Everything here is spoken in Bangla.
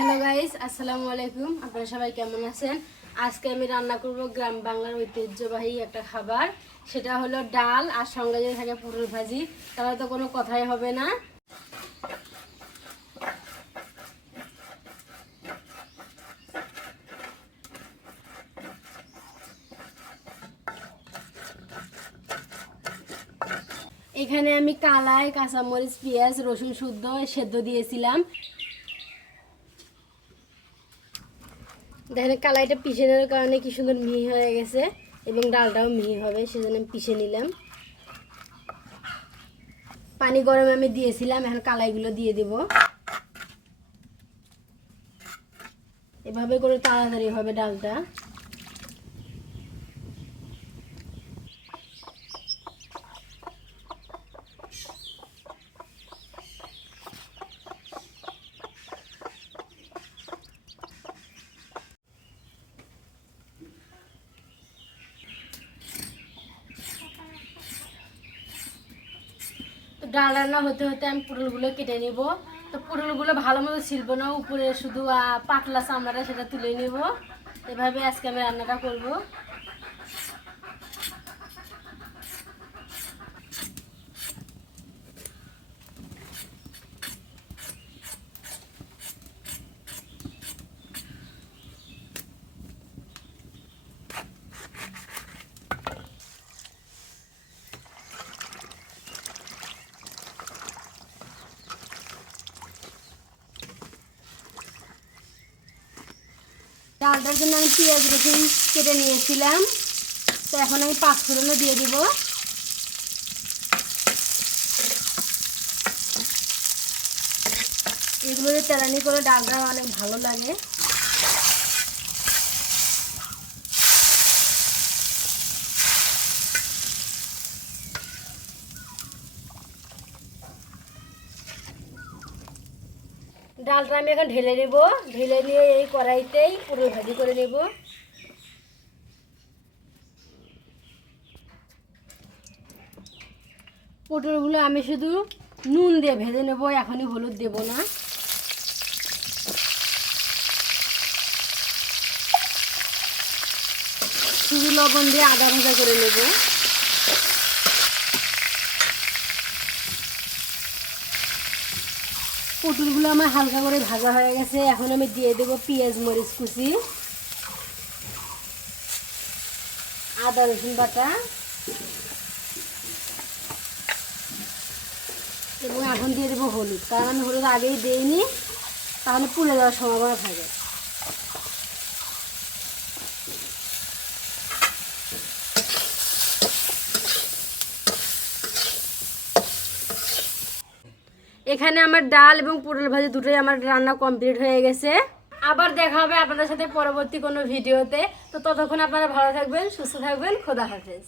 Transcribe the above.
হ্যালো গাইস আসসালামু আলাইকুম আপনারা সবাই কেমন আছেন? আজকে আমি রান্না করব গ্রাম বাংলার ঐতিহ্যবাহী একটা খাবার। সেটা হলো ডাল আর সঙ্গে যদি থাকে পটল ভাজি। তাহলে তো কোনো কথাই হবে না। এখানে আমি কালাই, কাঁচামরিচ, পেঁয়াজ, রসুন শুদ্ধ, সেদ্ধ দিয়েছিলাম। দেখেন কালাইটা পিষে নেওয়ার কারণে কি সুন্দর মিহি হয়ে গেছে এবং ডালটাও মিহি হবে, সেজন্য আমি পিষে নিলাম। পানি গরমে আমি দিয়েছিলাম, এখন কালাইগুলো দিয়ে দেব। এভাবে করে তাড়াতাড়ি হবে ডালটা। ডাল রান্না হতে হতে আমি পুরুলগুলো কেটে নিব। তো পুরুলগুলো ভালো মতো ছিলব না, উপরে শুধু পাতলা চামড়াটা সেটা তুলে নিব। এভাবে আজকে আমি রান্নাটা করব। ডালটার জন্য আমি পেঁয়াজ রসুন কেটে নিয়েছিলাম। তো এখন আমি পাঁচ ফোড়নও দিয়ে দিব। এগুলো যে তেলানি করে ডালটা অনেক ভালো লাগে। ডালটা আমি এখন ঢেলে নেব। ঢেলে নিয়ে এই কড়াইতেই পুরো ভাজি করে নেব। পটলগুলো আমি শুধু নুন দিয়ে ভেজে নেব, এখনই হলুদ দেব না। শুধু লবণ দিয়ে আদা ভাজা করে নেব। পটলগুলো আমার হালকা করে ভাজা হয়ে গেছে। এখন আমি দিয়ে দেবো পেঁয়াজ, মরিচ কুচি, আদা, রসুন বাটা এবং এখন দিয়ে দেবো হলুদ। কারণ আমি হলুদ আগেই দিইনি, তাহলে পুড়ে যাওয়ার সম্ভাবনা থাকে। এখানে আমার ডাল এবং পটল ভাজি দুটোই আমার রান্না কমপ্লিট হয়ে গেছে। আবার দেখা হবে আপনাদের সাথে পরবর্তী কোনো ভিডিওতে। তো ততক্ষণ আপনারা ভালো থাকবেন, সুস্থ থাকবেন, খোদা হাফেজ।